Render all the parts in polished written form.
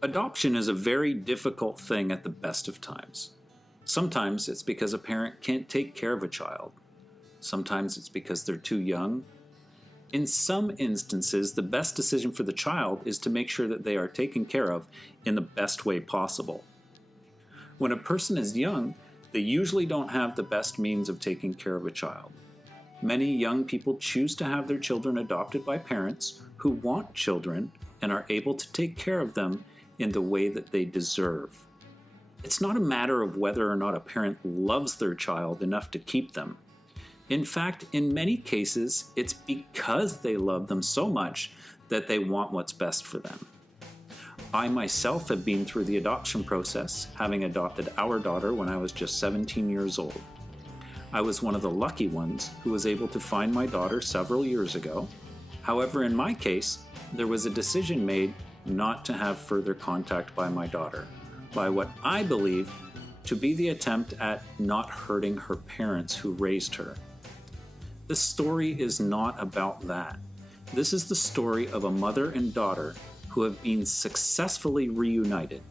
Adoption is a very difficult thing at the best of times. Sometimes it's because a parent can't take care of a child. Sometimes it's because they're too young. In some instances, the best decision for the child is to make sure that they are taken care of in the best way possible. When a person is young, they usually don't have the best means of taking care of a child. Many young people choose to have their children adopted by parents who want children and are able to take care of them in the way that they deserve. It's not a matter of whether or not a parent loves their child enough to keep them. In fact, in many cases, it's because they love them so much that they want what's best for them. I myself have been through the adoption process, having adopted our daughter when I was just 17 years old. I was one of the lucky ones who was able to find my daughter several years ago. However, in my case, there was a decision made not to have further contact by my daughter, by what I believe to be the attempt at not hurting her parents who raised her. This story is not about that. This is the story of a mother and daughter who have been successfully reunited.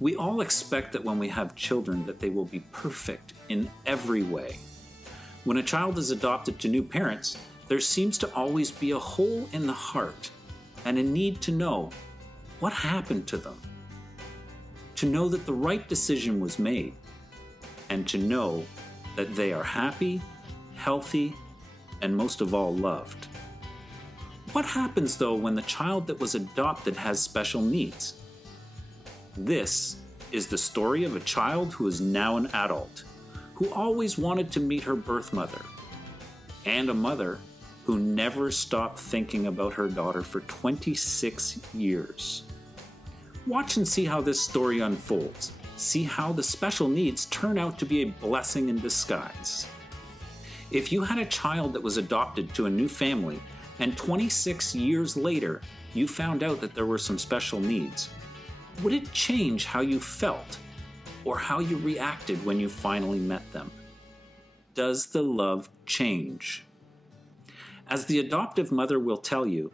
We all expect that when we have children that they will be perfect in every way. When a child is adopted to new parents, there seems to always be a hole in the heart and a need to know what happened to them. To know that the right decision was made, and to know that they are happy, healthy, and most of all loved. What happens though when the child that was adopted has special needs? This is the story of a child who is now an adult, who always wanted to meet her birth mother, and a mother who never stopped thinking about her daughter for 26 years. Watch and see how this story unfolds. See how the special needs turn out to be a blessing in disguise. If you had a child that was adopted to a new family, and 26 years later you found out that there were some special needs, would it change how you felt or how you reacted when you finally met them? Does the love change? As the adoptive mother will tell you,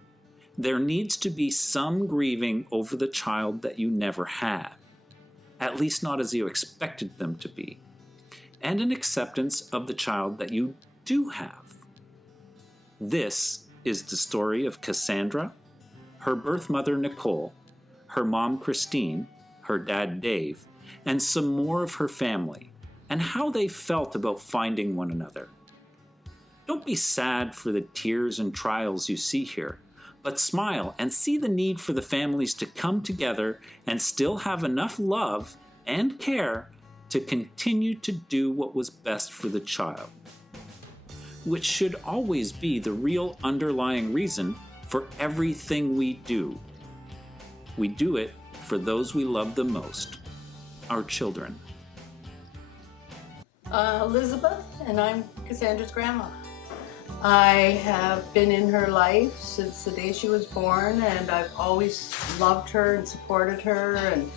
there needs to be some grieving over the child that you never had, at least not as you expected them to be, and an acceptance of the child that you do have. This is the story of Cassandra, her birth mother Nicole, her mom Christine, her dad Dave, and some more of her family, and how they felt about finding one another. Don't be sad for the tears and trials you see here, but smile and see the need for the families to come together and still have enough love and care to continue to do what was best for the child, which should always be the real underlying reason for everything we do. We do it for those we love the most, our children. Elizabeth, and I'm Cassandra's grandma. I have been in her life since the day she was born, and I've always loved her and supported her, and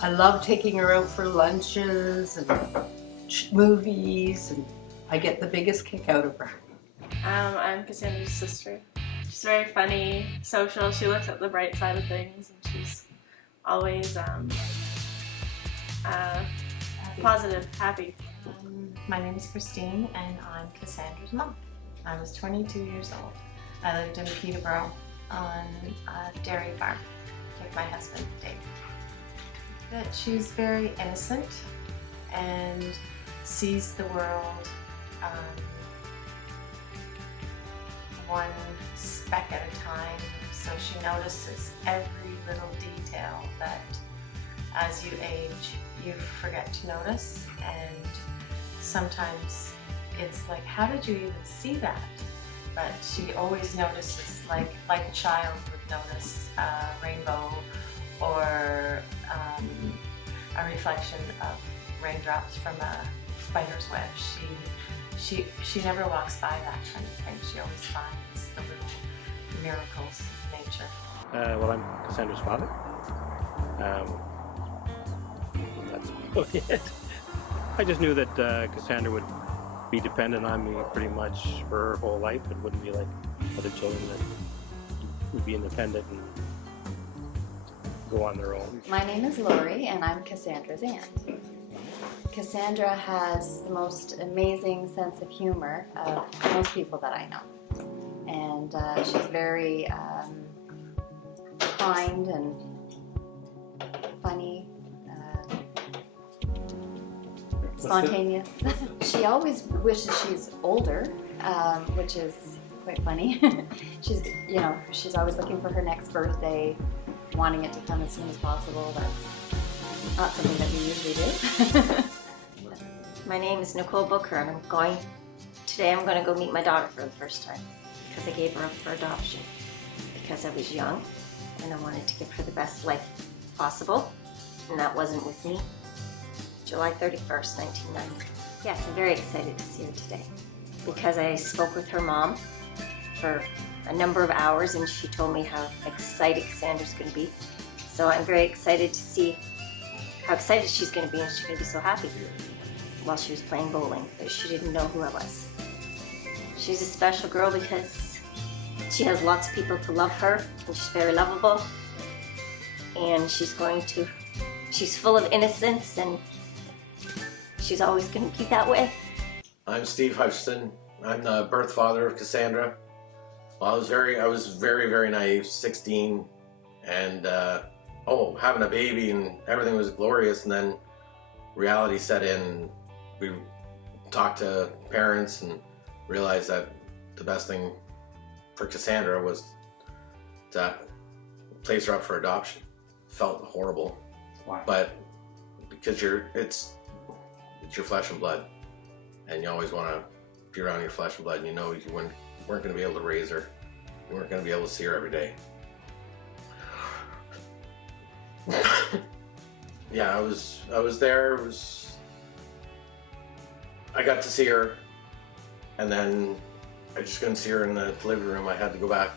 I love taking her out for lunches and movies, and I get the biggest kick out of her. I'm Cassandra's sister. She's very funny, social. She looks at the bright side of things, and she's always positive, happy. My name is Christine, and I'm Cassandra's mom. I was 22 years old. I lived in Peterborough on a dairy farm with my husband, Dave. That she's very innocent and sees the world one speck at a time, so she notices every little detail that as you age you forget to notice, and sometimes it's like, how did you even see that? But she always notices, like a child would notice a rainbow or a reflection of raindrops from a spider's web. She never walks by that kind of thing. She always finds the little miracles of nature. Well, I'm Cassandra's father. That's about it. I just knew that Cassandra would be dependent on me pretty much for her whole life. It wouldn't be like other children that would be independent and go on their own. My name is Lori, and I'm Cassandra's aunt. Cassandra has the most amazing sense of humor of most people that I know. And she's very kind and funny, spontaneous. She always wishes she's older, which is quite funny. She's always looking for her next birthday, wanting it to come as soon as possible. That's not something that we usually do. My name is Nicole Booker, and today I'm going to go meet my daughter for the first time because I gave her up for adoption because I was young and I wanted to give her the best life possible, and that wasn't with me. July 31st, 1990. Yes, I'm very excited to see her today because I spoke with her mom for a number of hours and she told me how excited Cassandra's going to be. So I'm very excited to see how excited she's going to be, and she's going to be so happy while she was playing bowling, but she didn't know who I was. She's a special girl because she has lots of people to love her, and she's very lovable, and she's full of innocence, and she's always going to be that way. I'm Steve Hutchison. I'm the birth father of Cassandra. Well, I was very, very naive, 16, and having a baby and everything was glorious, and then reality set in. We talked to parents and realized that the best thing for Cassandra was to place her up for adoption. Felt horrible. Why? But because it's your flesh and blood, and you always want to be around your flesh and blood, and you know you weren't going to be able to raise her. You weren't going to be able to see her every day. Yeah, I was there. I got to see her, and then I just couldn't see her in the living room. I had to go back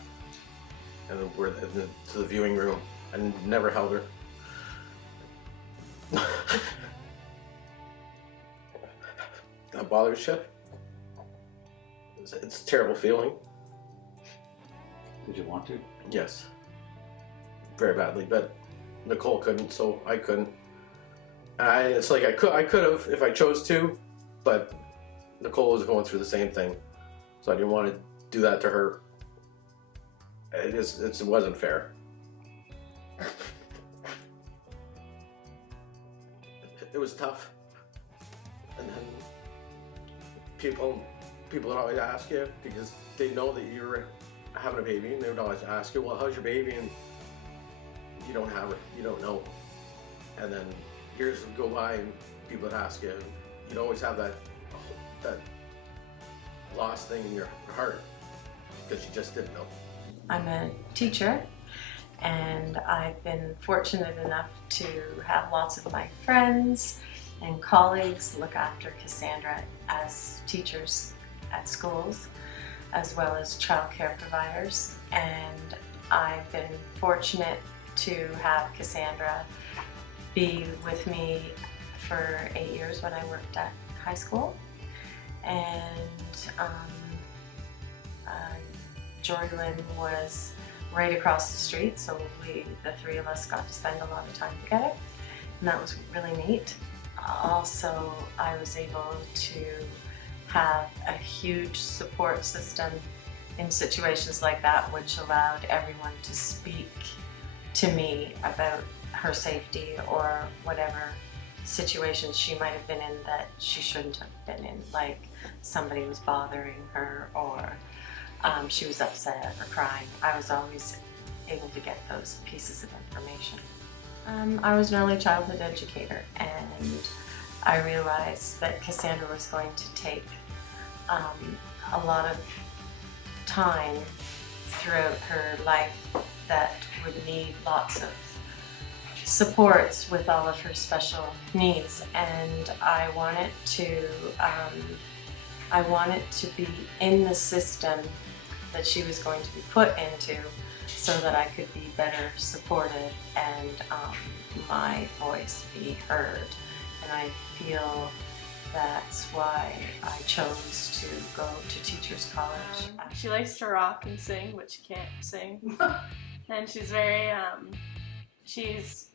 to the viewing room, and never held her. That bothers you? It's a terrible feeling. Did you want to? Yes. Very badly, but Nicole couldn't, so I couldn't. It's like I could have if I chose to, but Nicole was going through the same thing, so I didn't want to do that to her. It wasn't fair. It was tough, and then people would always ask you because they know that you're having a baby, and they would always ask you, "Well, how's your baby?" And you don't have it, you don't know. And then years would go by, and people would ask you, and you'd always have that lost thing in your heart because you just didn't know. I'm a teacher, and I've been fortunate enough to have lots of my friends and colleagues look after Cassandra as teachers at schools, as well as childcare providers. And I've been fortunate to have Cassandra be with me for 8 years when I worked at high school. And Jordan was right across the street, so the three of us got to spend a lot of time together, and that was really neat. Also, I was able to have a huge support system in situations like that, which allowed everyone to speak to me about her safety or whatever situations she might have been in that she shouldn't have been in, like somebody was bothering her or she was upset or crying. I was always able to get those pieces of information. I was an early childhood educator, and I realized that Cassandra was going to take a lot of time throughout her life that would need lots of supports with all of her special needs, and I wanted to be in the system that she was going to be put into so that I could be better supported and my voice be heard. And I feel that's why I chose to go to Teachers College. She likes to rock and sing, but she can't sing. And she's very She's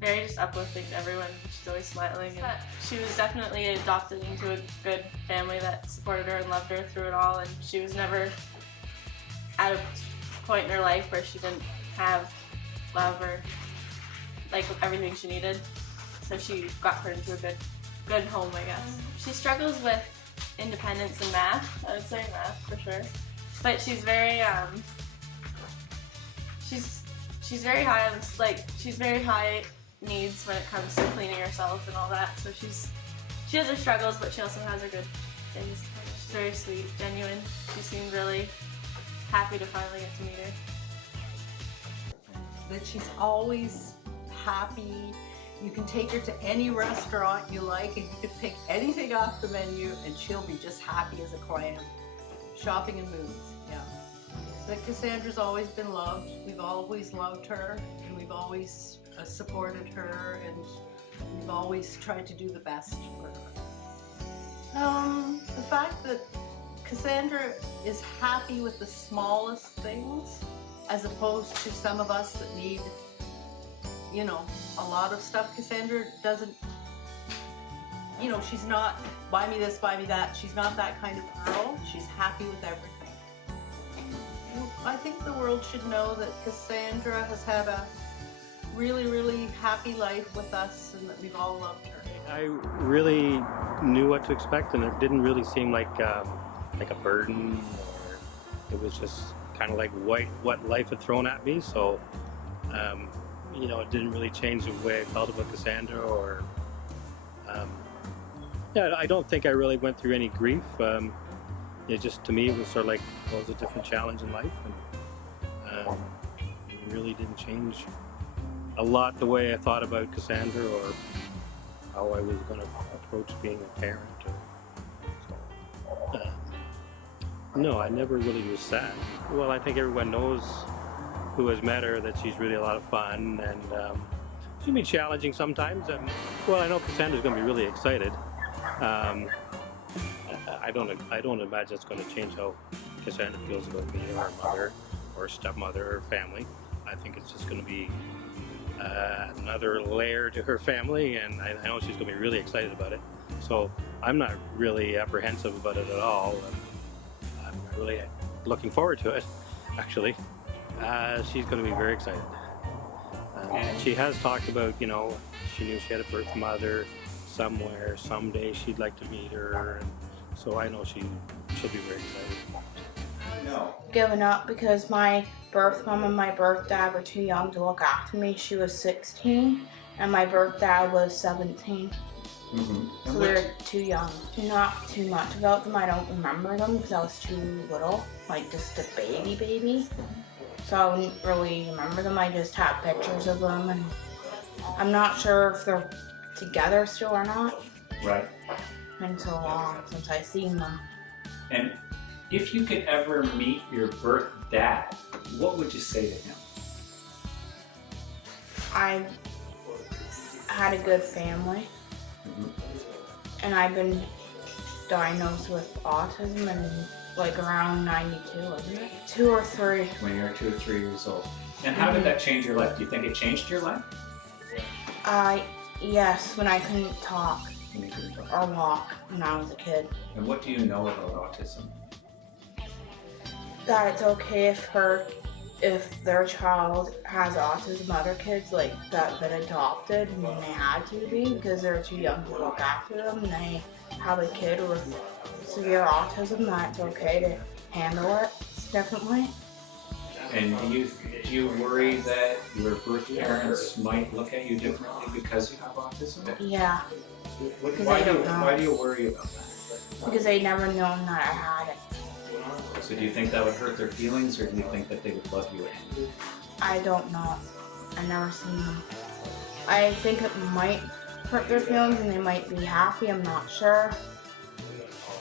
very just uplifting to everyone. She's always smiling. And she was definitely adopted into a good family that supported her and loved her through it all, and she was never at a point in her life where she didn't have love or like everything she needed. So she got her into a good home, I guess. She struggles with independence and math. I would say math for sure. But she's very she's very high on she's very high needs when it comes to cleaning herself and all that. So she has her struggles, but she also has her good things. She's very sweet, genuine. She seemed really happy to finally get to meet her. That she's always happy. You can take her to any restaurant you like and you can pick anything off the menu and she'll be just happy as a clam. Shopping in moods, yeah. But Cassandra's always been loved. We've always loved her and we've always supported her and we've always tried to do the best for her. The fact that Cassandra is happy with the smallest things as opposed to some of us that need, you know, a lot of stuff. Cassandra doesn't, you know, she's not buy me this, buy me that. She's not that kind of girl. She's happy with everything. I think the world should know that Cassandra has had a really, really happy life with us and that we've all loved her. I really knew what to expect, and it didn't really seem like a burden, or it was just kind of like what life had thrown at me. So, you know, it didn't really change the way I felt about Cassandra, or yeah, I don't think I really went through any grief. It just, to me, it was sort of like, well, it was a different challenge in life, and it really didn't change a lot the way I thought about Cassandra or how I was going to approach being a parent. No, I never really was sad. Well, I think everyone knows who has met her that she's really a lot of fun, and she can be challenging sometimes. Well, I know Cassandra's going to be really excited. I don't imagine it's going to change how Cassandra feels about me or her mother or stepmother or family. I think it's just going to be another layer to her family, and I know she's going to be really excited about it. So I'm not really apprehensive about it at all. I'm really looking forward to it, actually. She's going to be very excited. And she has talked about, you know, she knew she had a birth mother somewhere, someday she'd like to meet her. And so I know she'll be very excited. No. Given up because my birth mom and my birth dad were too young to look after me. She was 16 and my birth dad was 17. Mm-hmm. So they're too young. Not too much about them. I don't remember them because I was too little, like just a baby. So I wouldn't really remember them. I just have pictures of them, and I'm not sure if they're together still or not. Right. It's been so long since I've seen them. And if you could ever meet your birth dad, what would you say to him? I had a good family, and I've been diagnosed with autism and like around 92, wasn't it? 2 or 3. When you were 2 or 3 years old. And how did that change your life? Do you think it changed your life? Yes, when I couldn't talk When you couldn't talk. or walk when I was a kid. And what do you know about autism? That it's okay if their child has autism, other kids like that been adopted and they had to be because they're too young to look after them and they have a kid with severe autism, that's okay to handle it differently. And do you worry that your birth parents might look at you differently because you have autism? Yeah, Why do you worry about that? because they never known that I had it. So do you think that would hurt their feelings, or do you think that they would love you? I don't know. I've never seen them. I think it might hurt their feelings and they might be happy, I'm not sure.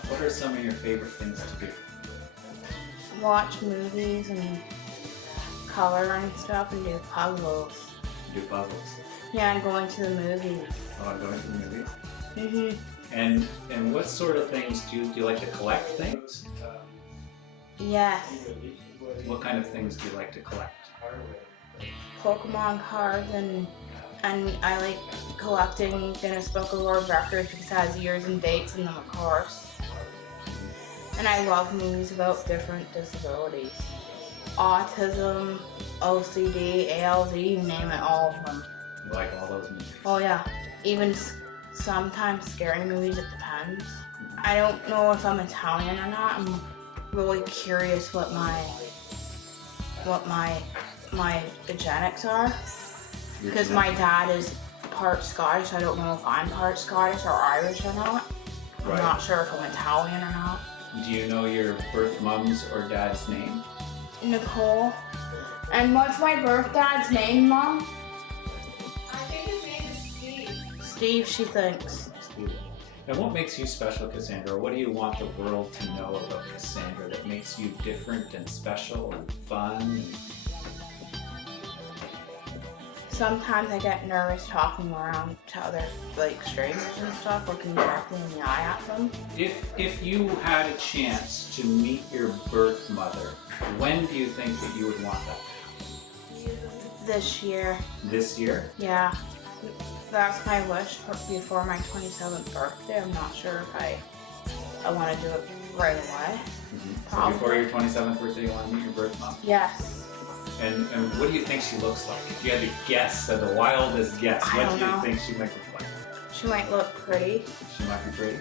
What are some of your favorite things to do? Watch movies and color and stuff and do puzzles. Do puzzles. Yeah, and going to the movies. Oh, I'm going to the movies. Mhm. And what sort of things do you like to collect things? Yes. What kind of things do you like to collect? Pokemon cards, and I like collecting Guinness Book of World Records because it has years and dates in them, of course. And I love movies about different disabilities. Autism, OCD, ALD, you name it, all of them. You like all those movies? Oh yeah, even sometimes scary movies, it depends. I don't know if I'm Italian or not. I'm really curious what my eugenics are. Because my dad is part Scottish. I don't know if I'm part Scottish or Irish or not. I'm not sure if I'm Italian or not. Do you know your birth mom's or dad's name? Nicole. And what's my birth dad's name, Mom? I think his name is Steve. Steve, she thinks. Steve. And what makes you special, Cassandra? What do you want the world to know about Cassandra that makes you different and special and fun? Sometimes I get nervous talking around to other strangers and stuff, looking directly in the eye at them. If you had a chance to meet your birth mother, when do you think that you would want that? This year. This year? Yeah. That's my wish before my 27th birthday. I'm not sure if I want to do it right away. So before your 27th birthday, you want to meet your birth mom? Yes. And what do you think she looks like? If you had to guess, the wildest guess, what do you think she might look like? She might look pretty. She might be pretty.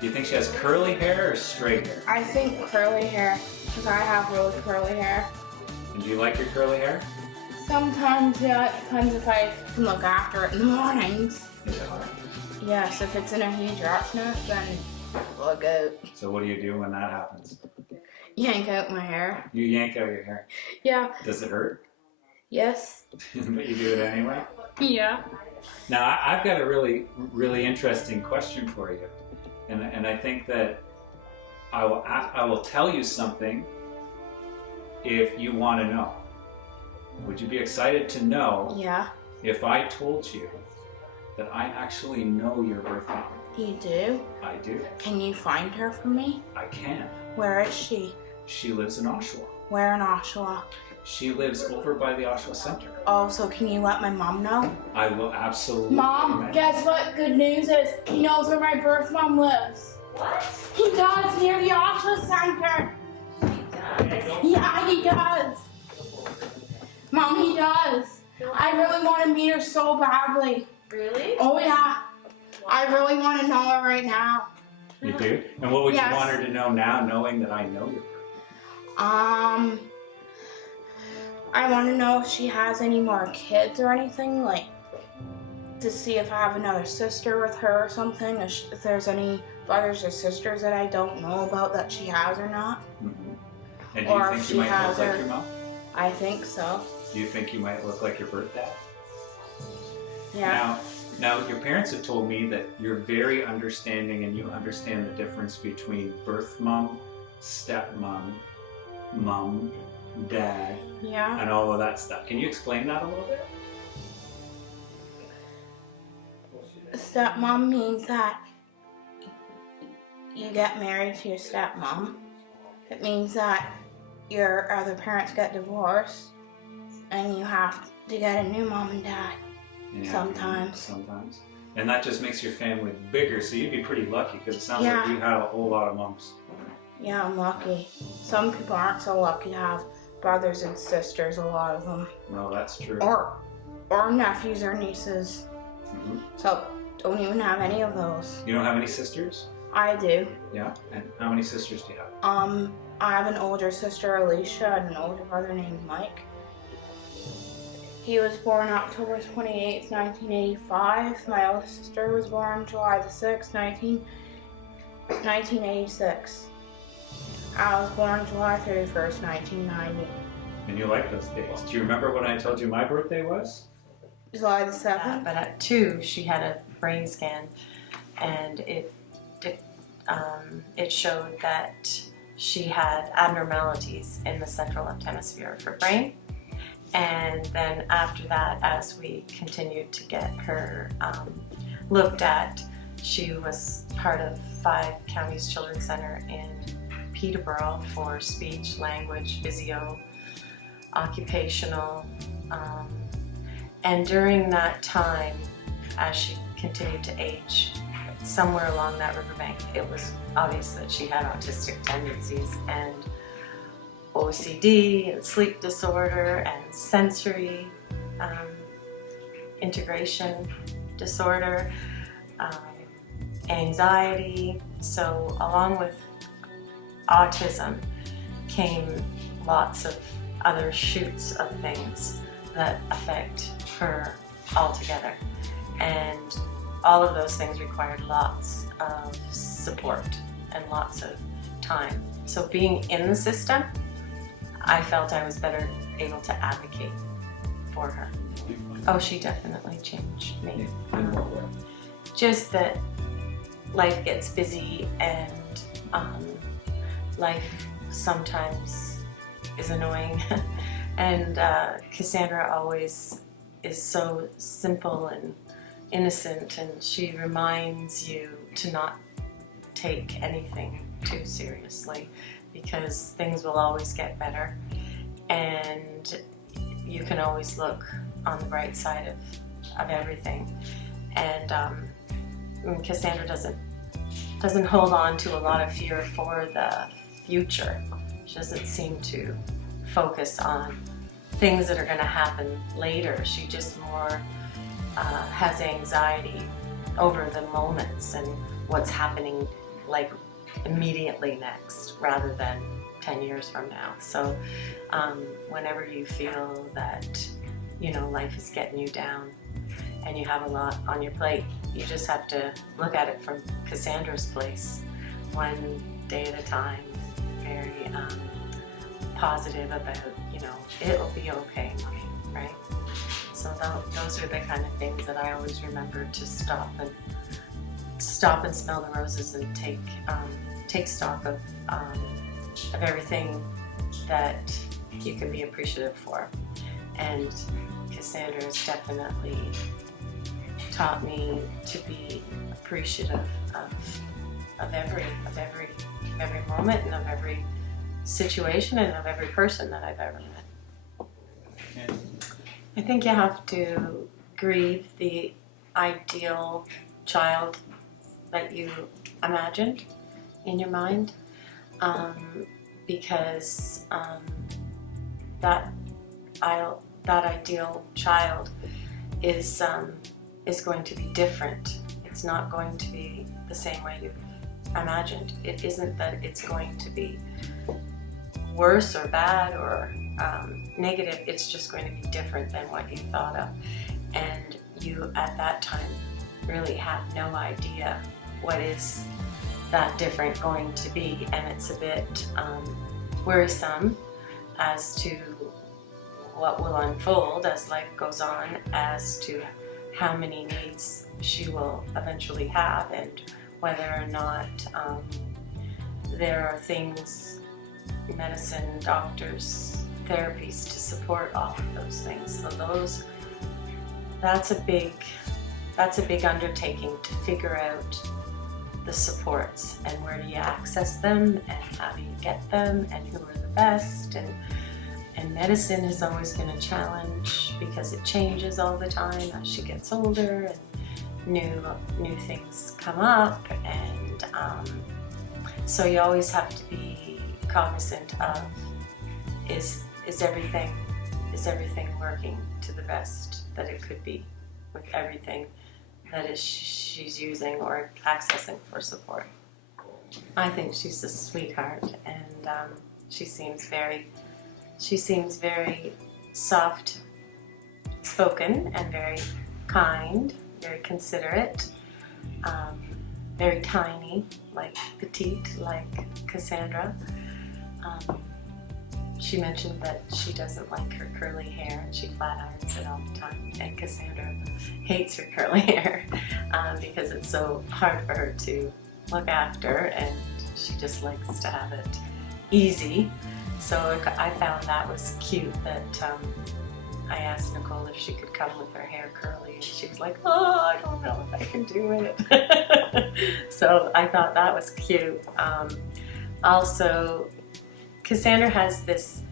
Do you think she has curly hair or straight hair? I think curly hair, because I have really curly hair. And do you like your curly hair? Sometimes, yeah, it depends if I can look after it in the mornings. Is it hard? Yes, if it's in a huge arch nut, then look out. So what do you do when that happens? Yank out my hair. You yank out your hair. Yeah. Does it hurt? Yes. But you do it anyway? Yeah. Now, I've got a really, really interesting question for you. And I think that I will tell you something if you want to know. Would you be excited to know if I told you that I actually know your birth mom? You do? I do. Can you find her for me? I can. Where is she? She lives in Oshawa. Where in Oshawa? She lives over by the Oshawa Center. Oh, so can you let my mom know? I will absolutely. Mom, guess what good news is? He knows where my birth mom lives. What? He does, near the Oshawa Center. He does? Yeah, he does. Mom, he does. I really want to meet her so badly. Really? Oh, yeah. I really want to know her right now. You do? And what would Yes. you want her to know now, knowing that I know your birth? I want to know if she has any more kids or anything, like to see if I have another sister with her or something, if there's any brothers or sisters that I don't know about that she has or not. Mm-hmm. And do Or you if think she you might has look like her- your mom? I think so. Do you think you might look like your birth dad? Yeah. Now, your parents have told me that you're very understanding and you understand the difference between birth mom, stepmom, mom, dad, Yeah. and all of that stuff. Can you explain that a little bit? Stepmom means that you get married to your stepmom. It means that your other parents get divorced and you have to get a new mom and dad. Yeah, Sometimes. Sometimes. And that just makes your family bigger, so you'd be pretty lucky because it sounds Yeah. like you have a whole lot of moms. Yeah, I'm lucky. Some people aren't so lucky to have brothers and sisters, a lot of them. No, that's true. Or nephews or nieces. Mhm. So don't even have any of those. You don't have any sisters? I do. Yeah? And how many sisters do you have? I have an older sister, Alicia, and an older brother named Mike. He was born October 28th, 1985. My older sister was born July the 6th, 1986. I was born July 31st, 1990. And you like those days. Do you remember when I told you my birthday was? July the 7th. But at 2, she had a brain scan, and it showed that she had abnormalities in the central left hemisphere of her brain. And then after that, as we continued to get her looked at, she was part of 5 Counties Children's Center in Peterborough for speech, language, physio, occupational, And during that time, as she continued to age, somewhere along that riverbank, it was obvious that she had autistic tendencies and OCD and sleep disorder and sensory integration disorder, anxiety. So along with autism came lots of other shoots of things that affect her altogether. And all of those things required lots of support and lots of time. So being in the system, I felt I was better able to advocate for her. Oh, she definitely changed me. Just that life gets busy and life sometimes is annoying. And Cassandra always is so simple and innocent, and she reminds you to not take anything too seriously because things will always get better and you can always look on the bright side of everything. And Cassandra doesn't hold on to a lot of fear for the future. She doesn't seem to focus on things that are going to happen later. She just more has anxiety over the moments and what's happening like immediately next rather than 10 years from now. So whenever you feel that, you know, life is getting you down and you have a lot on your plate, you just have to look at it from Cassandra's place, one day at a time, very positive about, you know, it'll be okay, Mommy, right? So those are the kind of things that I always remember to stop and smell the roses and take stock of everything that you can be appreciative for. And Cassandra has definitely taught me to be appreciative of every moment and of every situation and of every person that I've ever met. I think you have to grieve the ideal child that you imagined in your mind, because that ideal child is going to be different. It's not going to be the same way you imagined. It isn't that it's going to be worse or bad or negative. It's just going to be different than what you thought of. And you, at that time, really have no idea what is that different going to be. And it's a bit worrisome as to what will unfold as life goes on, as to how many needs she will eventually have and whether or not there are things, medicine, doctors, therapies to support all of those things. So that's a big undertaking to figure out the supports and where do you access them and how do you get them and who are the best. And medicine is always been a challenge because it changes all the time as she gets older and new things come up, and so you always have to be cognizant of is everything working to the best that it could be with everything that she's using or accessing for support. I think she's a sweetheart, and she seems very soft spoken and very kind, very considerate, very tiny, like petite, like Cassandra. She mentioned that she doesn't like her curly hair and she flat irons it all the time, and Cassandra hates her curly hair because it's so hard for her to look after, and she just likes to have it easy. So I found that was cute that I asked Nicole if she could come with her hair curly, and she was like, oh, I don't know if I can do it. So I thought that was cute. Also, Cassandra has this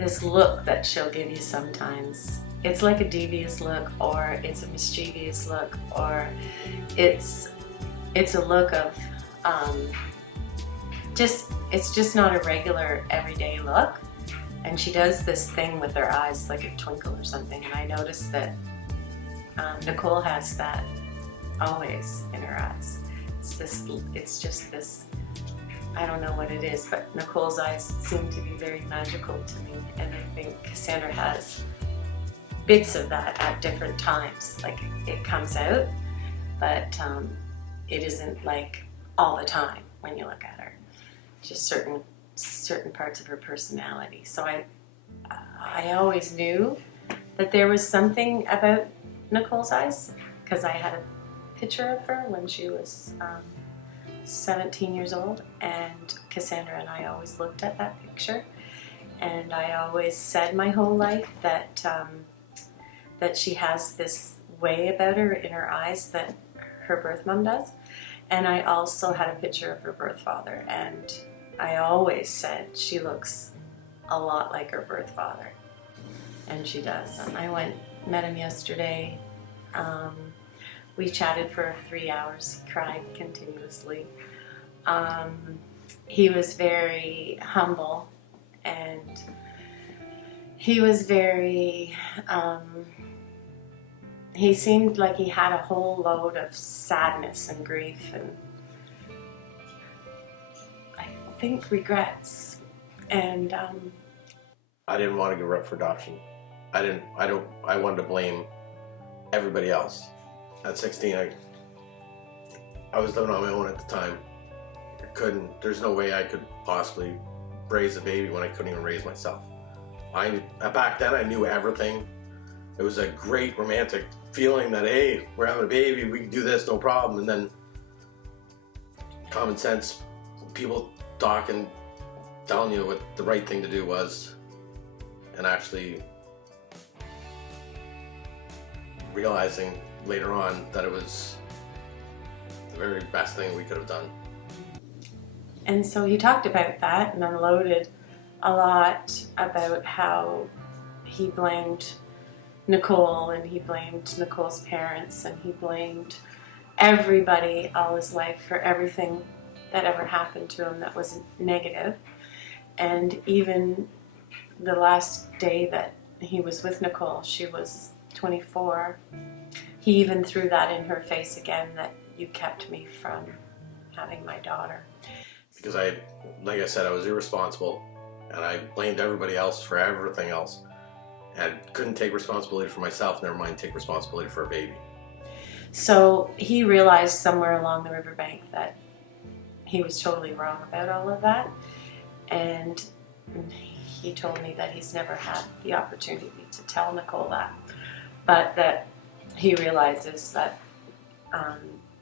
this look that she'll give you sometimes. It's like a devious look, or it's a mischievous look, or it's a look of it's just not a regular everyday look. And she does this thing with her eyes, like a twinkle or something. And I noticed that Nicole has that always in her eyes. It's just this, I don't know what it is, but Nicole's eyes seem to be very magical to me. And I think Cassandra has bits of that at different times. Like it comes out, but it isn't like all the time when you look at her. Just certain parts of her personality. So I always knew that there was something about Nicole's eyes, because I had a picture of her when she was 17 years old, and Cassandra and I always looked at that picture, and I always said my whole life that that she has this way about her in her eyes that her birth mom does. And I also had a picture of her birth father, and I always said she looks a lot like her birth father, and she does. I met him yesterday. We chatted for 3 hours. He cried continuously. He was very humble, and he was very, he seemed like he had a whole load of sadness and grief, and I think regrets. And I didn't want to give her up for adoption. I wanted to blame everybody else. At 16, I was living on my own at the time. There's no way I could possibly raise a baby when I couldn't even raise myself. Back then I knew everything. It was a great romantic feeling that, hey, we're having a baby, we can do this, no problem. And then common sense, people talking, telling you what the right thing to do was, and actually realizing later on that it was the very best thing we could have done. And so he talked about that and unloaded a lot about how he blamed Nicole, and he blamed Nicole's parents, and he blamed everybody all his life for everything that ever happened to him that was negative. And even the last day that he was with Nicole, she was 24, he even threw that in her face again, that you kept me from having my daughter. Because like I said, I was irresponsible, and I blamed everybody else for everything else, and couldn't take responsibility for myself, never mind take responsibility for a baby. So he realized somewhere along the riverbank that he was totally wrong about all of that, and he told me that he's never had the opportunity to tell Nicole that, but that he realizes that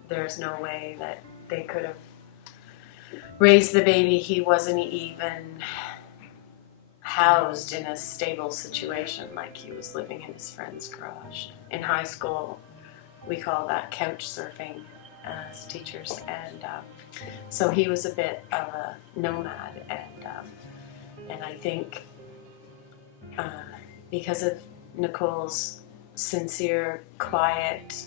there's no way that they could have raised the baby. He wasn't even housed in a stable situation, like he was living in his friend's garage. In high school, we call that couch surfing as teachers, and so he was a bit of a nomad, and I think because of Nicole's sincere, quiet,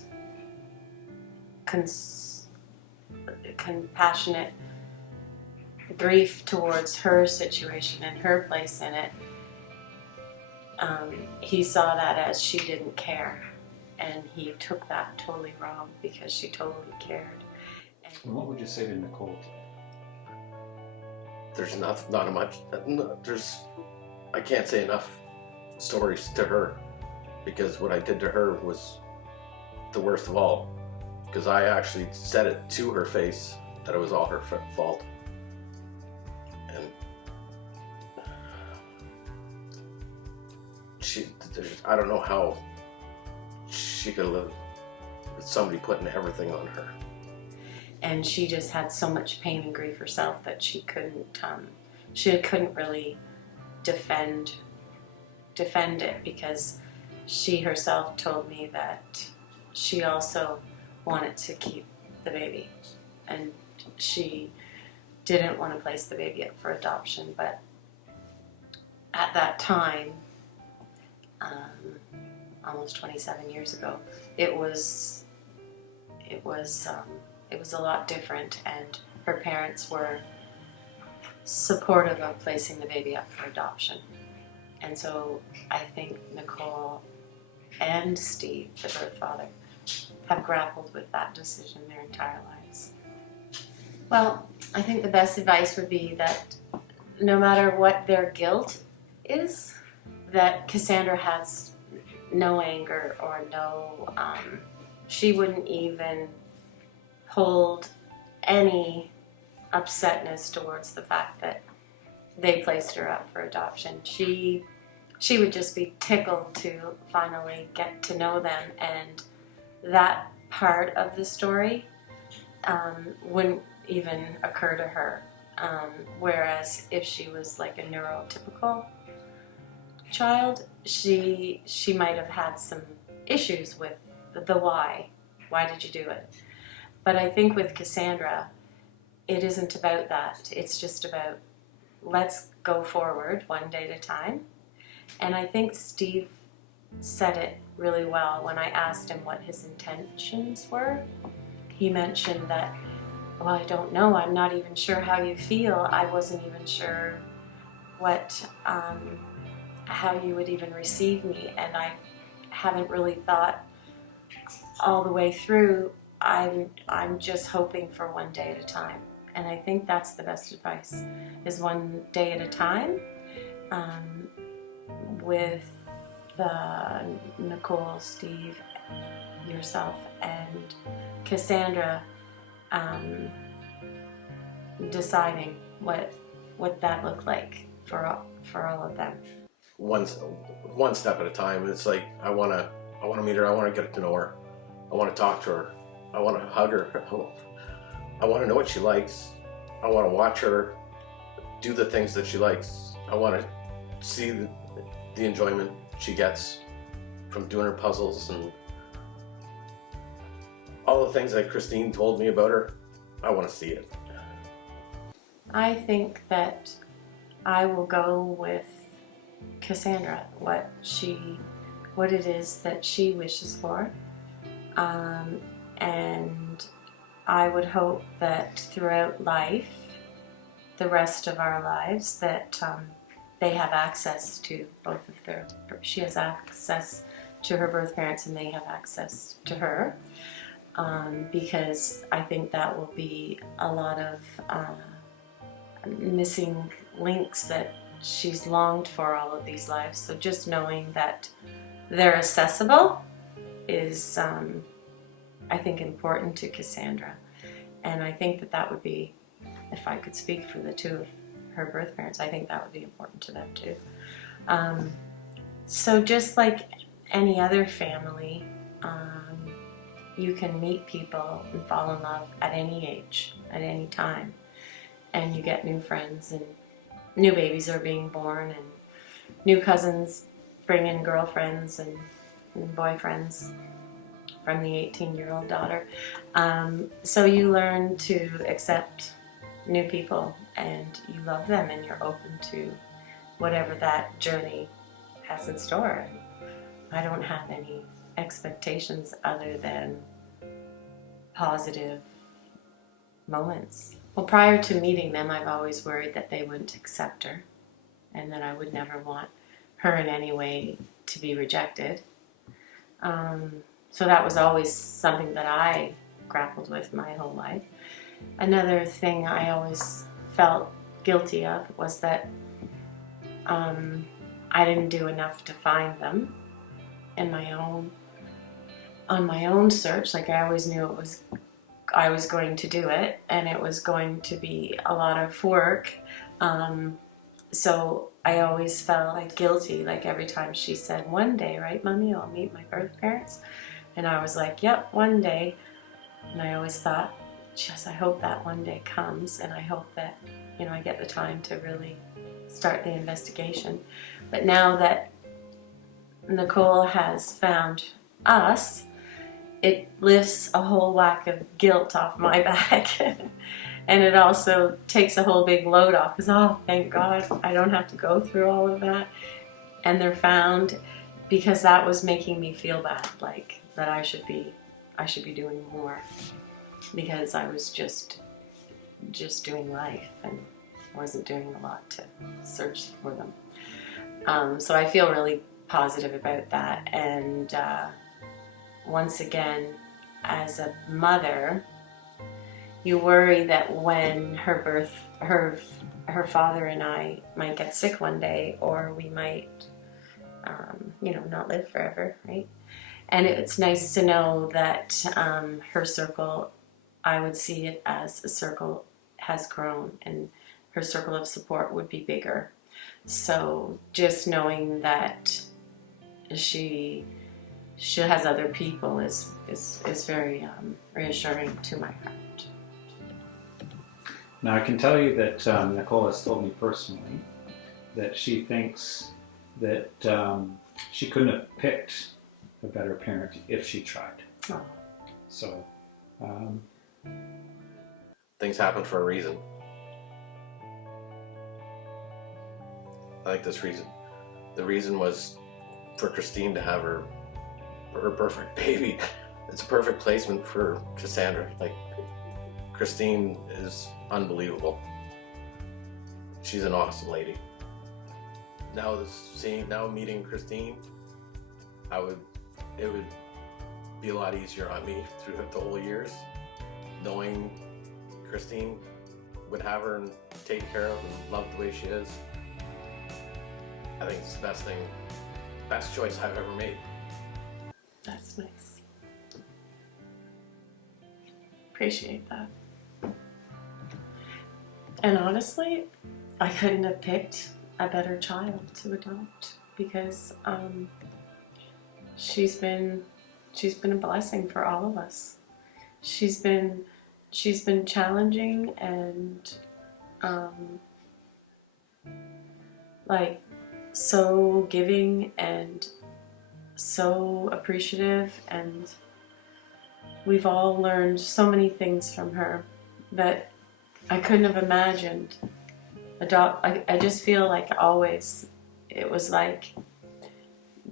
compassionate grief towards her situation and her place in it, he saw that as she didn't care, and he took that totally wrong, because she totally cared. And what would you say to Nicole? There's not much. I can't say enough stories to her, because what I did to her was the worst of all. Because I actually said it to her face that it was all her fault. And I don't know how she could live with somebody putting everything on her. And she just had so much pain and grief herself that she couldn't really defend it, because she herself told me that she also wanted to keep the baby, and she didn't want to place the baby up for adoption, but at that time, almost 27 years ago, it was a lot different, and her parents were supportive of placing the baby up for adoption. And so I think Nicole and Steve, the birth father, have grappled with that decision their entire lives. Well, I think the best advice would be that no matter what their guilt is, that Cassandra has no anger or no, she wouldn't even hold any upsetness towards the fact that they placed her up for adoption. She would just be tickled to finally get to know them, and that part of the story wouldn't even occur to her. Whereas if she was like a neurotypical child, she might have had some issues with the why. Why did you do it? But I think with Cassandra, it isn't about that. It's just about, let's go forward one day at a time. And I think Steve said it really well when I asked him what his intentions were. He mentioned that, well, I don't know. I'm not even sure how you feel. I wasn't even sure what, how you would even receive me. And I haven't really thought all the way through. I'm just hoping for one day at a time. And I think that's the best advice, is one day at a time, with Nicole, Steve, yourself, and Cassandra deciding what that looked like for all of them. One step at a time. It's like I want to meet her. I want to get to know her. I want to talk to her. I want to hug her. I want to know what she likes. I want to watch her do the things that she likes. I want to see the enjoyment she gets from doing her puzzles and all the things that Christine told me about her. I want to see it. I think that I will go with Cassandra, what it is that she wishes for. And I would hope that throughout life, the rest of our lives, that they have access to both of their, she has access to her birth parents and they have access to her, because I think that will be a lot of missing links that she's longed for all of these lives. So just knowing that they're accessible is, I think, important to Cassandra. And I think that would be, if I could speak for the two of her birth parents, I think that would be important to them too. So just like any other family, you can meet people and fall in love at any age, at any time. And you get new friends, and new babies are being born, and new cousins bring in girlfriends and boyfriends from the 18-year-old daughter. So you learn to accept new people, and you love them, and you're open to whatever that journey has in store. I don't have any expectations other than positive moments. Well, prior to meeting them, I've always worried that they wouldn't accept her, and that I would never want her in any way to be rejected. So that was always something that I grappled with my whole life. Another thing I always felt guilty of was that I didn't do enough to find them on my own search. Like, I always knew I was going to do it, and it was going to be a lot of work. So I always felt like guilty, like every time she said, "One day, right, Mommy, I'll meet my birth parents." And I was like, "Yep, one day." And I always thought, "Just, I hope that one day comes, and I hope that, I get the time to really start the investigation." But now that Nicole has found us, it lifts a whole whack of guilt off my back. And it also takes a whole big load off because, oh, thank God, I don't have to go through all of that. And they're found because that was making me feel bad, like that I should be doing more because I was just doing life and wasn't doing a lot to search for them. So I feel really positive about that. And once again, as a mother, you worry that when her father and I might get sick one day, or we might, not live forever, right? And it's nice to know that her circle, I would see it as a circle, has grown, and her circle of support would be bigger. So just knowing that she has other people is very reassuring to my heart. Now I can tell you that Nicole has told me personally that she thinks that she couldn't have picked a better parent if she tried. Oh. So Things happen for a reason. I like this reason. The reason was for Christine to have her perfect baby. It's a perfect placement for Cassandra. Like, Christine is unbelievable. She's an awesome lady. Now meeting Christine, it would be a lot easier on me throughout the whole years, knowing Christine would have her and take care of and love the way she is. I think it's the best choice I've ever made. That's nice. Appreciate that. And honestly, I couldn't have picked a better child to adopt because she's been a blessing for all of us. She's been challenging and so giving and so appreciative, and we've all learned so many things from her that I couldn't have imagined. I just feel like always it was like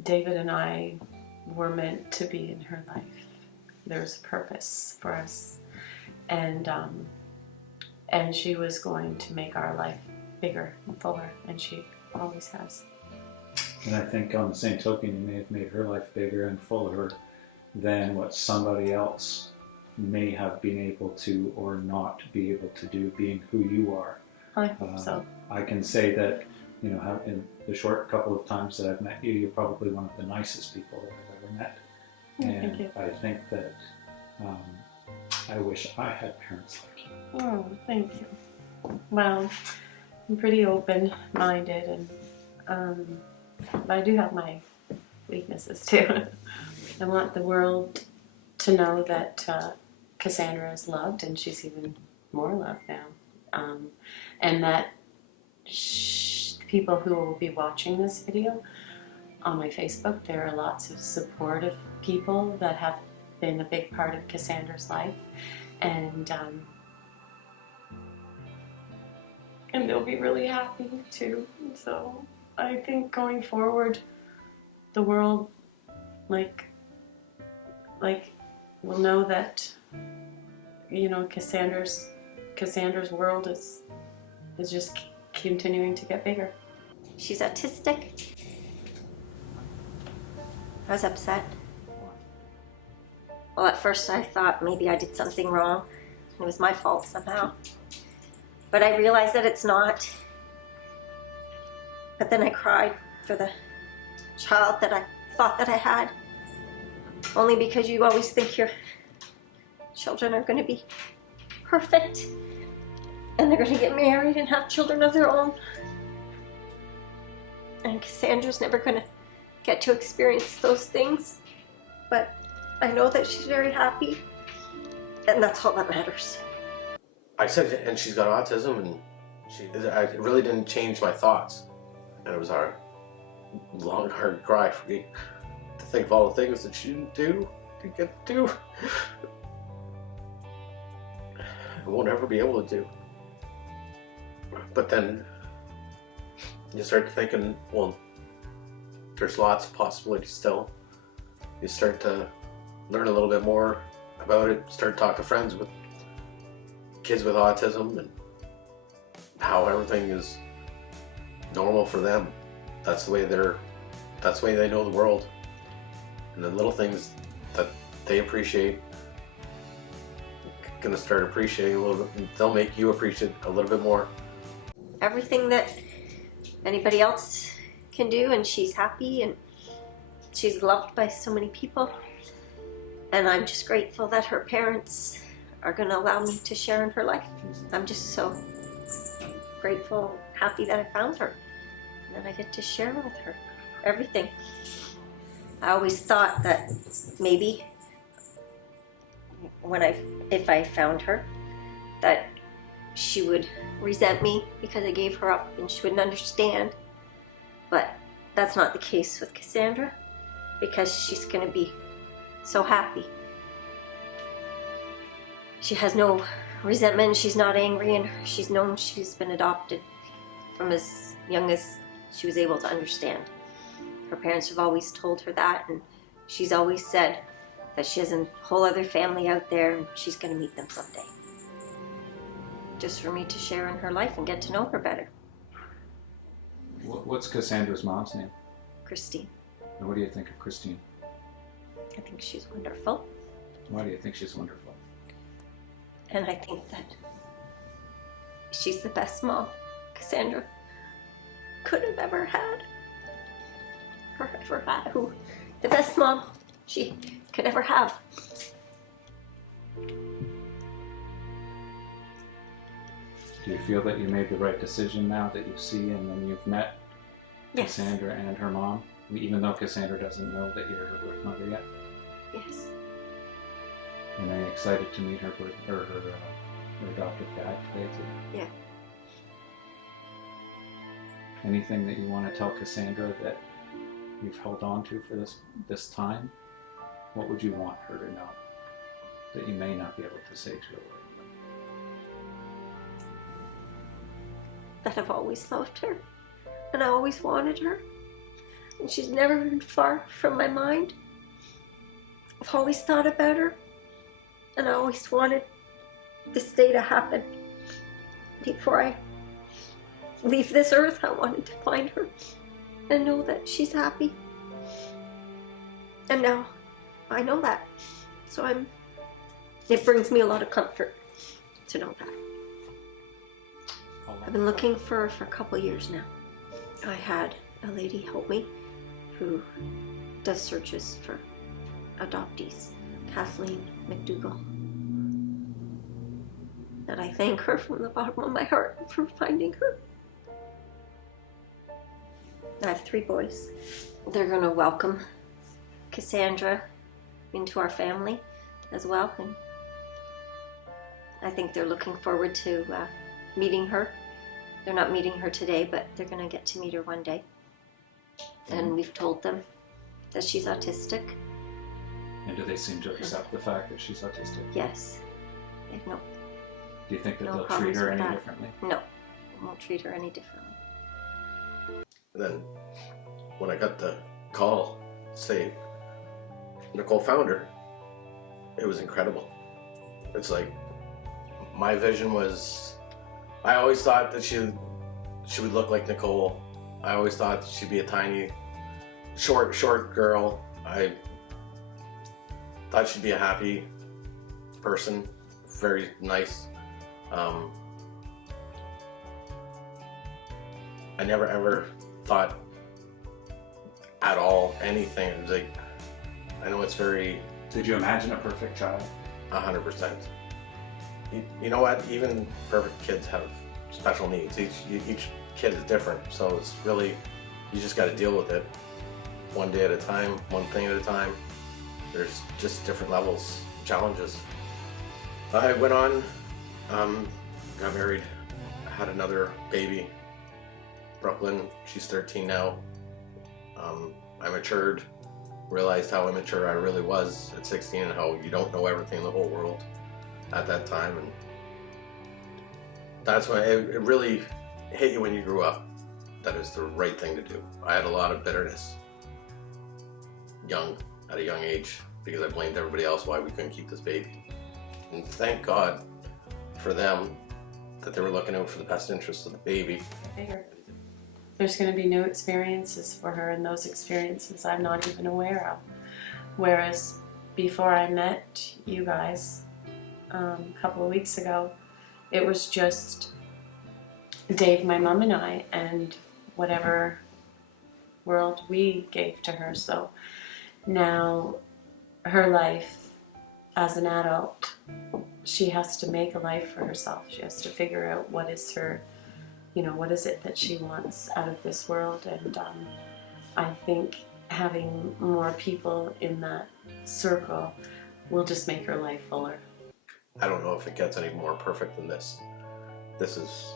David and I were meant to be in her life. There's a purpose for us, and she was going to make our life bigger and fuller, and she always has. And I think on the same token, you may have made her life bigger and fuller than what somebody else may have been able to or not be able to do, being who you are. I hope so. I can say that, in the short couple of times that I've met you, you're probably one of the nicest people that I've ever met. And thank you. I think that I wish I had parents like you. Oh, thank you. Well, I'm pretty open-minded, and but I do have my weaknesses too. I want the world to know that Cassandra is loved, and she's even more loved now. And that people who will be watching this video on my Facebook, there are lots of supportive people that have been a big part of Cassandra's life, and they'll be really happy too. So I think going forward, the world will know that Cassandra's world is just continuing to get bigger. She's autistic. I was upset. Well, at first I thought maybe I did something wrong. It was my fault somehow. But I realized that it's not. But then I cried for the child that I thought that I had. Only because you always think your children are going to be perfect. And they're going to get married and have children of their own. And Cassandra's never going to get to experience those things. But I know that she's very happy. And that's all that matters. I said, and she's got autism, and it really didn't change my thoughts. And it was a long, hard cry for me to think of all the things that she didn't get to do. won't ever be able to do. But then you start thinking, well, there's lots of possibilities still. You start to learn a little bit more about it, start to talk to friends with kids with autism and how everything is normal for them. That's the way they know the world. And the little things that they appreciate, gonna start appreciating a little bit. They'll make you appreciate a little bit more. Everything that anybody else can do, and she's happy and she's loved by so many people. And I'm just grateful that her parents are going to allow me to share in her life. I'm just so grateful, happy that I found her and that I get to share with her everything. I always thought that maybe if I found her, that she would resent me because I gave her up and she wouldn't understand. But that's not the case with Cassandra, because she's going to be so happy. She has no resentment, she's not angry, and she's known she's been adopted from as young as she was able to understand. Her parents have always told her that, and she's always said that she has a whole other family out there and she's going to meet them someday. Just for me to share in her life and get to know her better. What's Cassandra's mom's name? Christine. And what do you think of Christine? I think she's wonderful. Why do you think she's wonderful? And I think that she's the best mom Cassandra could have ever had. Or ever had. The best mom she could ever have. Do you feel that you made the right decision now that you see and then you've met Yes. Cassandra and her mom? Even though Cassandra doesn't know that you're her birth mother yet? Yes. And are you excited to meet her adoptive dad today too? Yeah. Anything that you want to tell Cassandra that you've held on to for this time? What would you want her to know that you may not be able to say to her? That I've always loved her, and I always wanted her, and she's never been far from my mind. I've always thought about her, and I always wanted this day to happen. Before I leave this earth, I wanted to find her and know that she's happy. And now I know that, so it brings me a lot of comfort to know that. I've been looking for her for a couple years now. I had a lady help me who does searches for adoptees, Kathleen McDougall. And I thank her from the bottom of my heart for finding her. I have 3 boys. They're going to welcome Cassandra into our family as well. And I think they're looking forward to meeting her. They're not meeting her today, but they're going to get to meet her one day. And we've told them that she's autistic. And do they seem to accept the fact that she's autistic? Yes. They've no. Do you think that No they'll treat problems her with any that. differently? No. They won't treat her any differently. Then when I got the call say Nicole found her, it was incredible. It's like my vision was, I always thought that she would look like Nicole. I always thought she'd be a tiny, short girl. I thought she'd be a happy person, very nice. I never ever thought at all anything. It was like, I know it's very... Did you imagine a perfect child? 100%. You know what? Even perfect kids have special needs. Each kid is different, so it's really, you just got to deal with it one day at a time, one thing at a time. There's just different levels, challenges. I went on, got married, had another baby, Brooklyn. She's 13 now. I matured, realized how immature I really was at 16 and how you don't know everything in the whole world at that time. And That's why it really hit you when you grew up. That is the right thing to do. I had a lot of bitterness at a young age, because I blamed everybody else why we couldn't keep this baby. And thank God for them that they were looking out for the best interests of the baby. There's going to be new experiences for her, and those experiences I'm not even aware of. Whereas before I met you guys a couple of weeks ago, it was just Dave, my mom, and I, and whatever world we gave to her. So now her life as an adult, she has to make a life for herself. She has to figure out what is her, what is it that she wants out of this world. And I think having more people in that circle will just make her life fuller. I don't know if it gets any more perfect than this. This is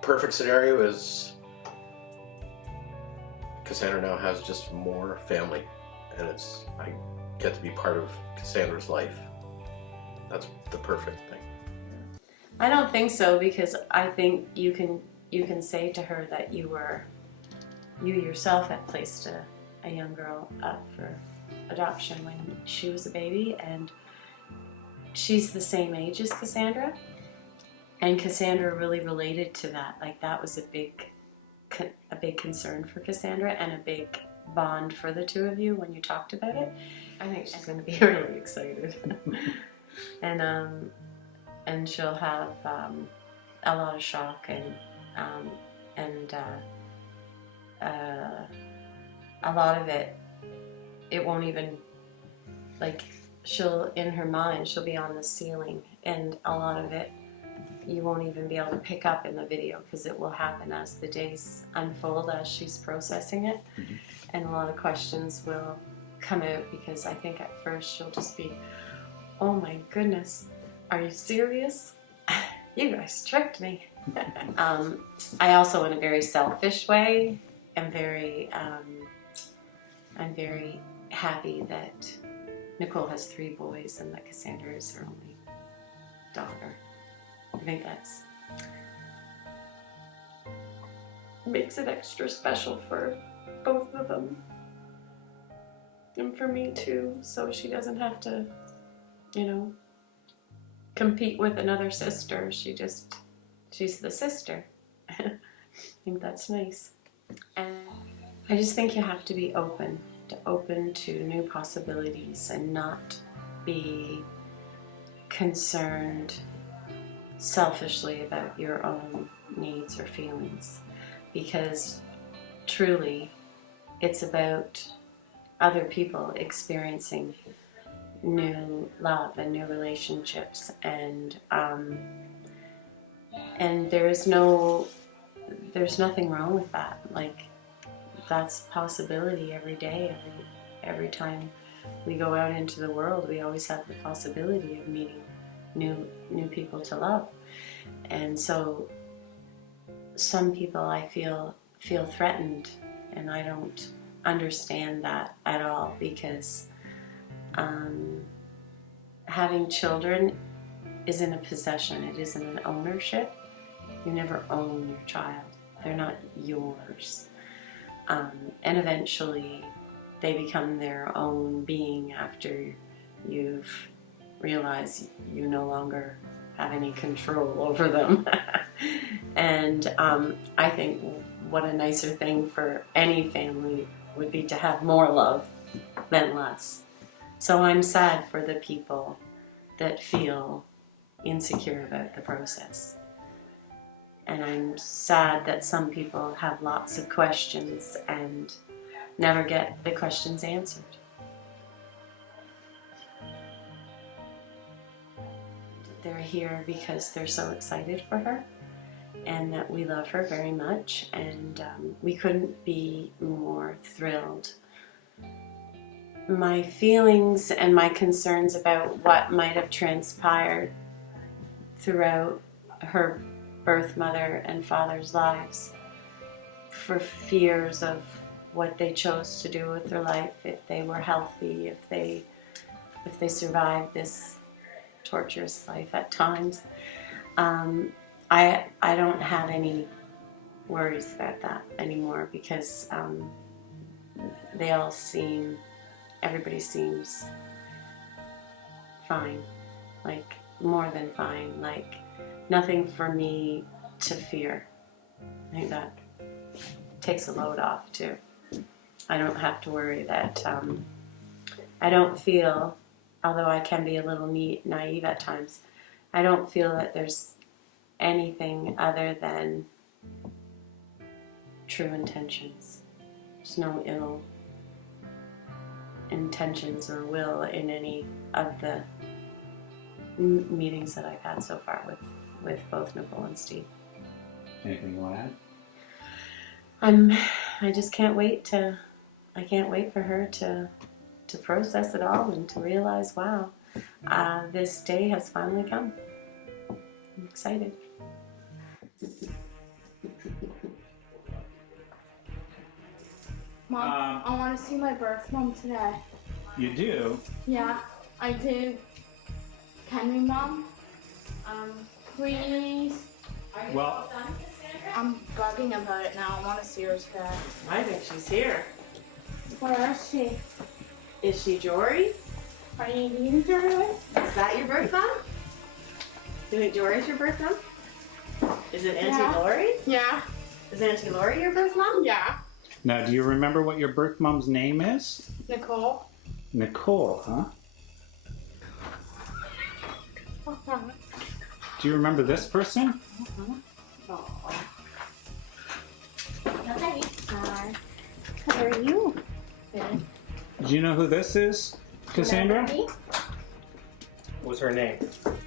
perfect scenario is Cassandra now has just more family, and I get to be part of Cassandra's life. That's the perfect thing. I don't think so, because I think you can say to her that you yourself had placed a young girl up for adoption when she was a baby, and she's the same age as Cassandra, and Cassandra really related to that. Like, that was a big concern for Cassandra, and a big bond for the two of you when you talked about it. I think she's going to be really excited. And she'll have a lot of shock and a lot of it won't even, like, in her mind, she'll be on the ceiling, and a lot of it you won't even be able to pick up in the video, because it will happen as the days unfold, as she's processing it. Mm-hmm. And a lot of questions will come out, because I think at first she'll just be, oh my goodness, are you serious? You guys tricked me. I also, in a very selfish way, I'm very happy that Nicole has 3 boys and that Cassandra is her only daughter. I think that's makes it extra special for both of them, and for me too, so she doesn't have to, compete with another sister. She's the sister. I think that's nice. And I just think you have to be open to new possibilities, and not be concerned selfishly about your own needs or feelings, because truly it's about other people experiencing new love and new relationships, and there's nothing wrong with that. Like, that's possibility every day. Every time we go out into the world, we always have the possibility of meeting new people to love. And so some people, I feel threatened, and I don't understand that at all, because having children isn't a possession. It isn't an ownership. You never own your child. They're not yours. And eventually they become their own being after you've realized you no longer have any control over them. And I think what a nicer thing for any family would be to have more love than less. So I'm sad for the people that feel insecure about the process. And I'm sad that some people have lots of questions and never get the questions answered. They're here because they're so excited for her, and that we love her very much, and we couldn't be more thrilled. My feelings and my concerns about what might have transpired throughout her birth mother and father's lives, for fears of what they chose to do with their life, if they were healthy, if they survived this torturous life at times. I don't have any worries about that anymore because everybody seems fine, like more than fine, like nothing for me to fear. I think that takes a load off too. I don't have to worry that I don't feel, although I can be a little naive at times, I don't feel that there's anything other than true intentions. There's no ill intentions or will in any of the meetings that I've had so far with both Nicole and Steve. Anything you want to add? I just can't wait I can't wait for her to process it all and to realize, wow, this day has finally come. I'm excited. Mom, I want to see my birth mom today. You do? Yeah, I do. Can we, Mom? Please. Well, I'm bugging about it now. I want to see her today. I think she's here. Where is she? Is she Jory? Are you meeting her? Is that your birth mom? Do you think Jory's your birth mom? Is it Auntie Yeah. Lori? Yeah. Is Auntie Lori your birth mom? Yeah. Now, do you remember what your birth mom's name is? Nicole. Nicole, huh? Do you remember this person? Hi. Hi. How are you? Good. Do you know who this is, Cassandra? Remember me? What's her name?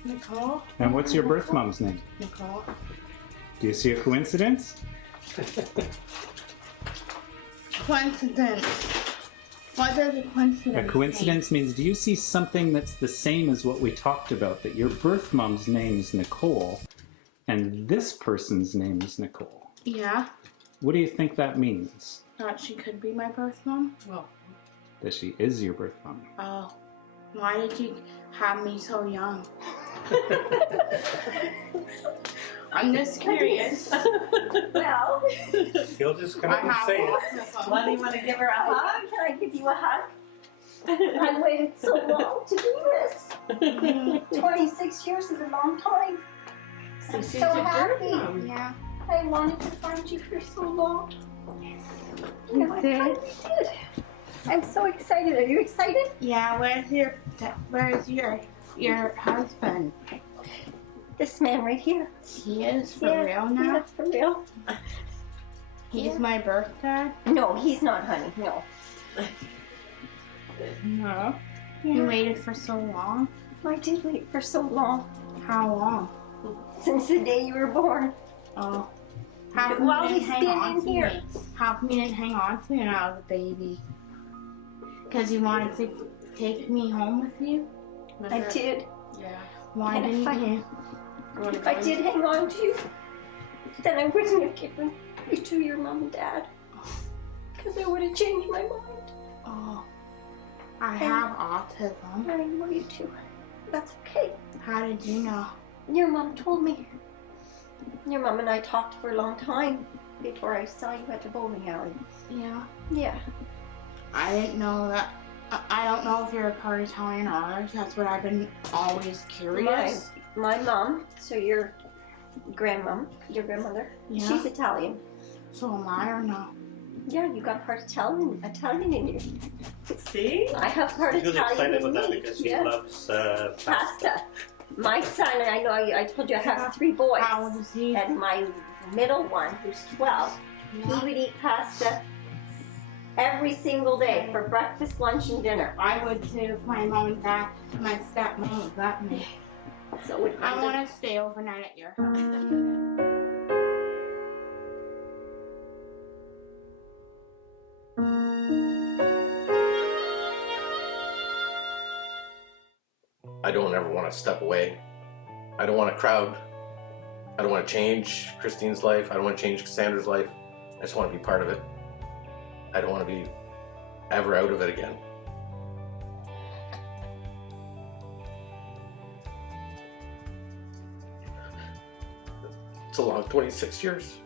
Nicole. And what's your birth mom's name? Nicole. Do you see a coincidence? Coincidence. What does a coincidence A coincidence means, do you see something that's the same as what we talked about? That your birth mom's name is Nicole, and this person's name is Nicole. mean? Yeah. What do you think that means? Thought she could be my birth mom. Well, That she is your birth mom. Oh. Why did you have me so young? I'm just curious. Well, He'll just come I up and have say it. autism. why do you want to give her a hug? can I give you a hug? I waited so long to do this. 26 years is a long time. I'm she's so your birth happy. mom. Yeah. I wanted to find you for so long. And I did? finally did. I'm so excited. Are you excited? Yeah, where's your husband? This man right here. He is for Yeah, real now? That's for real. He's yeah. my birth dad? No, he's not, honey. No. No. You waited for so long? I did wait for so long. How long? Since the day you were born. Oh. How come While you didn't he's hang been on in to here. me? How come you didn't hang on to me when I was a baby? Because you wanted to take me home with you? I did. Yeah. Why And if didn't I- you? If I did hang on to you, then I wouldn't have given you to your mom and dad. Because I would have changed my mind. Oh. I have autism. I know you too. That's okay. How did you know? Your mom told me. Your mom and I talked for a long time before I saw you at the bowling alley. Yeah. Yeah. I didn't know that. I don't know if you're a part Italian or others. That's what I've been always curious. My mom, so your grandmom, your grandmother, Yeah. she's Italian. So am I or no? Yeah, you got part Italian in you. See? I have part She was Italian excited in about that me. because she Yes. loves pasta. Pasta. My son, I know I told you I have 3 boys. How old is he? And my middle one, who's 12, he would eat pasta every single day for breakfast, lunch, and dinner. I would too if my mom and dad, my stepmom would let me. So would I my want to stay overnight at your house. I don't ever want to step away. I don't want to crowd. I don't want to change Christine's life. I don't want to change Cassandra's life. I just want to be part of it. I don't want to be ever out of it again. It's a long 26 years.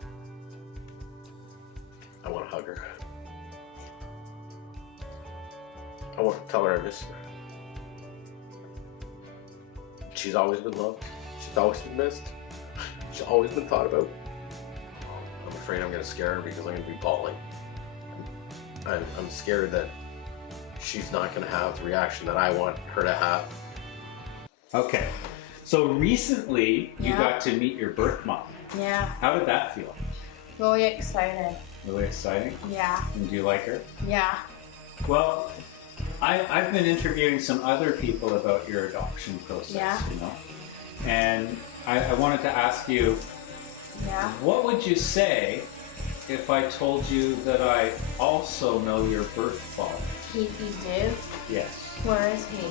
I want to hug her. I want to tell her I miss her. She's always been loved. She's always been missed. She's always been thought about. I'm afraid I'm going to scare her because I'm going to be bawling. I'm scared that she's not going to have the reaction that I want her to have. Okay. So recently you Yeah. got to meet your birth mom. Yeah. How did that feel? Really excited. Really exciting? Yeah. And do you like her? Yeah. Well, I've been interviewing some other people about your adoption process, Yeah. you know? And I wanted to ask you, Yeah. what would you say if I told you that I also know your birth father? You do? Yes. Where is he?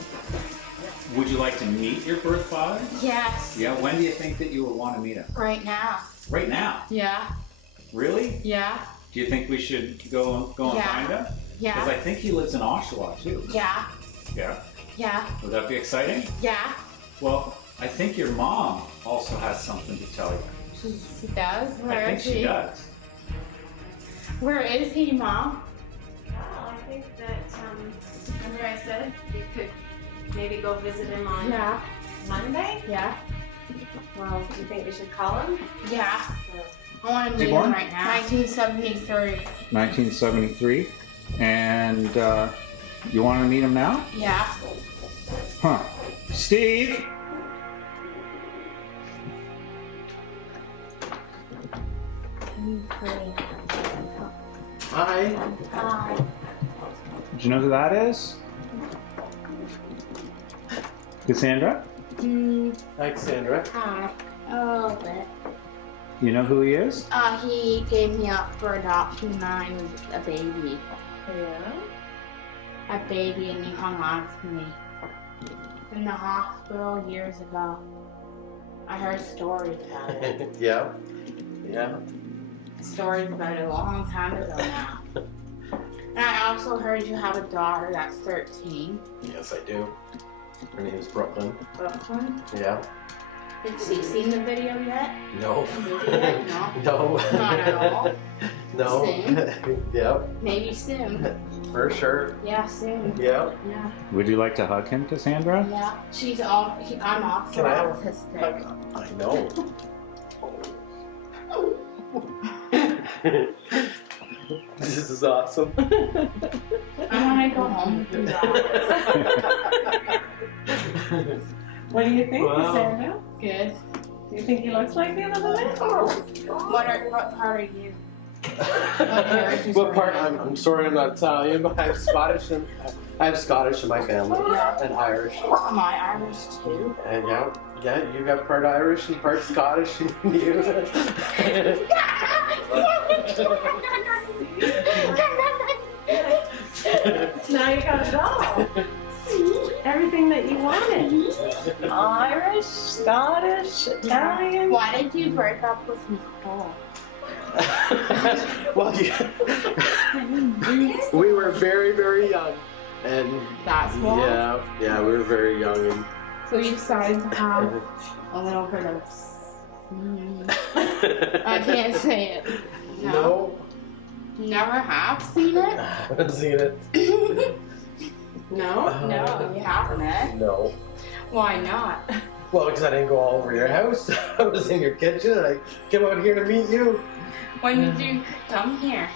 Would you like to meet your birth father? Yes. Yeah, when do you think that you would want to meet him? Right now. Right now? Yeah. Really? Yeah. Do you think we should go and Yeah. find him? Because Yeah. I think he lives in Oshawa too. Yeah. Yeah? Yeah. Would that be exciting? Yeah. Well, I think your mom also has something to tell you. She does? Where I think is she he? does. Where is he, Mom? Well, I think that, remember I said you could maybe go visit him on Yeah. Monday? Yeah. Well, do you think we should call him? Yeah. I want to Is he meet born? him right now. 1973. 1973. And you want to meet him now? Yeah. Huh. Steve? Hi. Hi. Do you know who that is? Cassandra? Hi, Cassandra. Hi. A little bit. You know who he is? He gave me up for adoption when I was a baby. Yeah. A baby, and he hung on to me. In the hospital years ago. I heard stories about it. Yeah. Yeah. Stories about it a long time ago now. And I also heard you have a daughter that's 13. Yes, I do. Her name is Brooklyn. Brooklyn. Yeah. Did she seen the video yet? No. Yet? No. No. Not at all. No. Soon? Yep. Maybe soon. For sure. Yeah, soon. Yep. Yeah. Would you like to hug him, Cassandra? Yeah. I'm also Can I have- autistic. I know. This is awesome. I want to go home with you guys. What do you think, Wow. Cassandra? Good. Do you think he looks like the other one? What part are you? What part? I'm sorry, I'm not Italian, but I have Scottish in my family and Irish. Am I Irish too? And yeah, you got part Irish and part Scottish in you. Now you got it all. Everything that you wanted. Irish, Scottish, Italian. Why did you break up with Nicole? Well, we were very, very young, and That's why. yeah, we were very young, and So you decided to have a little bit of. I can't say it. no, Never have seen it? I haven't seen it. No? No, you haven't, eh? No. Why not? Well, because I didn't go all over your house. I was in your kitchen, and I came out here to meet you. When did you come here?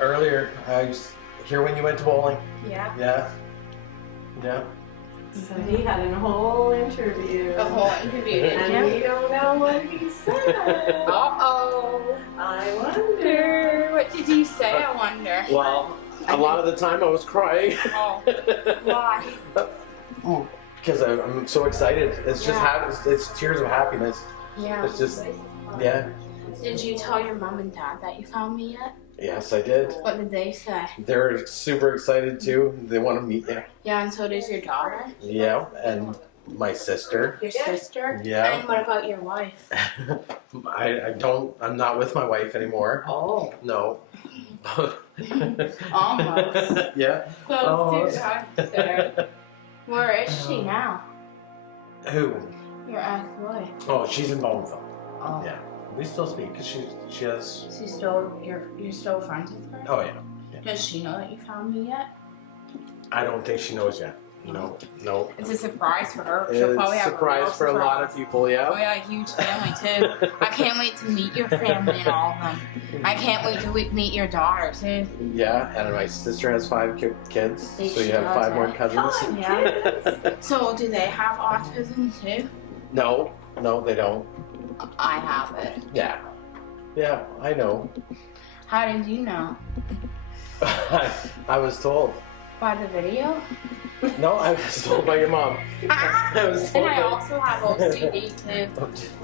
Earlier, I was here when you went to bowling. Yeah. Yeah. Yeah. So he had a whole interview. The whole interview, did And you? we don't know what he said. Uh-oh. I wonder. What did you say, I wonder? Well, a lot of the time I was crying. Oh, why? Because I'm so excited. It's just it's tears of happiness. Yeah. It's just, yeah. Did you tell your mom and dad that you found me yet? Yes, I did. What did they say? They're super excited too. They want to meet you. Yeah, and so does your daughter? Yeah, and my sister. Your sister? Yeah. And what about your wife? I'm not with my wife anymore. Oh. No. Almost. Yeah. Close to sister. Where is she now? Who? Your ex-wife. Oh, she's in Bowmanville. Oh. Yeah. We still speak because she has. She's still you're still friends with her? Oh yeah. Does she know that you found me yet? I don't think she knows yet. No. It's a surprise for her. It's She'll probably a have surprise for a lot of people, yeah. Oh yeah, a huge family too. I can't wait to meet your family and all of them. I can't wait to meet your daughter too. Yeah, and my sister has 5 kids, so you have 5 more cousins. Yeah. So do they have autism too? No, they don't. I have it. Yeah, I know. How did you know? I was told. By the video? No, I was told by your mom. I was told And I by- also have OCD too.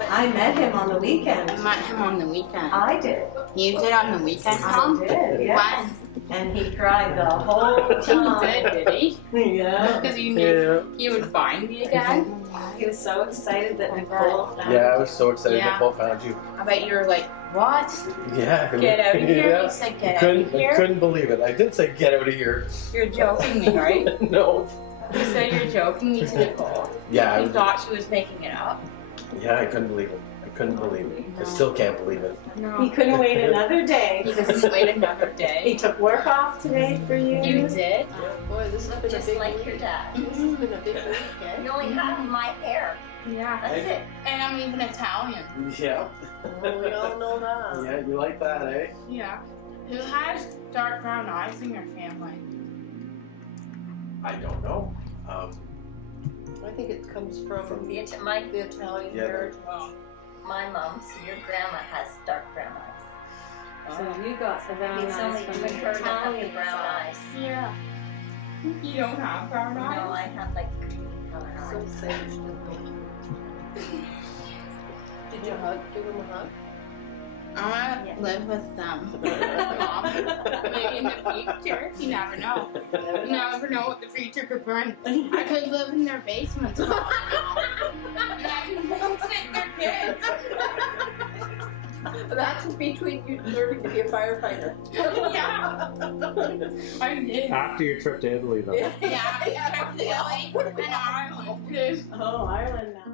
I met him on the weekend. I met him on the weekend. I did. You did on the weekend, I Mom? did, yes. And he cried the whole When? time. He did he? Yeah. Because you knew he would find me again. He was so excited that Nicole found Yeah, I was so excited Yeah. Nicole found you. I bet you were like, what? Yeah. Get out of here? Yeah. You said get out Couldn't, of here? I couldn't believe it. I did say get out of here. You're joking me, right? No. You said you're joking me to Nicole. Yeah, You thought she was making it up. yeah, I couldn't believe it. I couldn't believe it. I still can't believe it. No. He couldn't wait another day. He couldn't wait another day. He took work off today for you. You did? Boy, this has been Just a big like week. your dad. This has been a big week, eh? You only have my hair. Yeah. That's it. And I'm even Italian. Yeah. Well, we all know that. Yeah, you like that, eh? Yeah. Who has dark brown eyes in your family? I don't know. I think it comes from The the my Italian Yeah. heritage. my mom, so your grandma has dark brown eyes. So you got the brown It's eyes only from with your her that have the Italian brown side. eyes. Yeah. You don't have brown eyes? No, I have like green color So eyes. sage. Did you give him a hug? I want to live with them. Mom. Maybe in the future. You never know. You never know what the future could bring. I could live in their basements for all I know. And I could babysit their kids. That's between you learning to be a firefighter. Yeah. I did. After your trip to Italy, though. Yeah. Yeah, I kept Lily and Ireland too. Oh, Ireland now.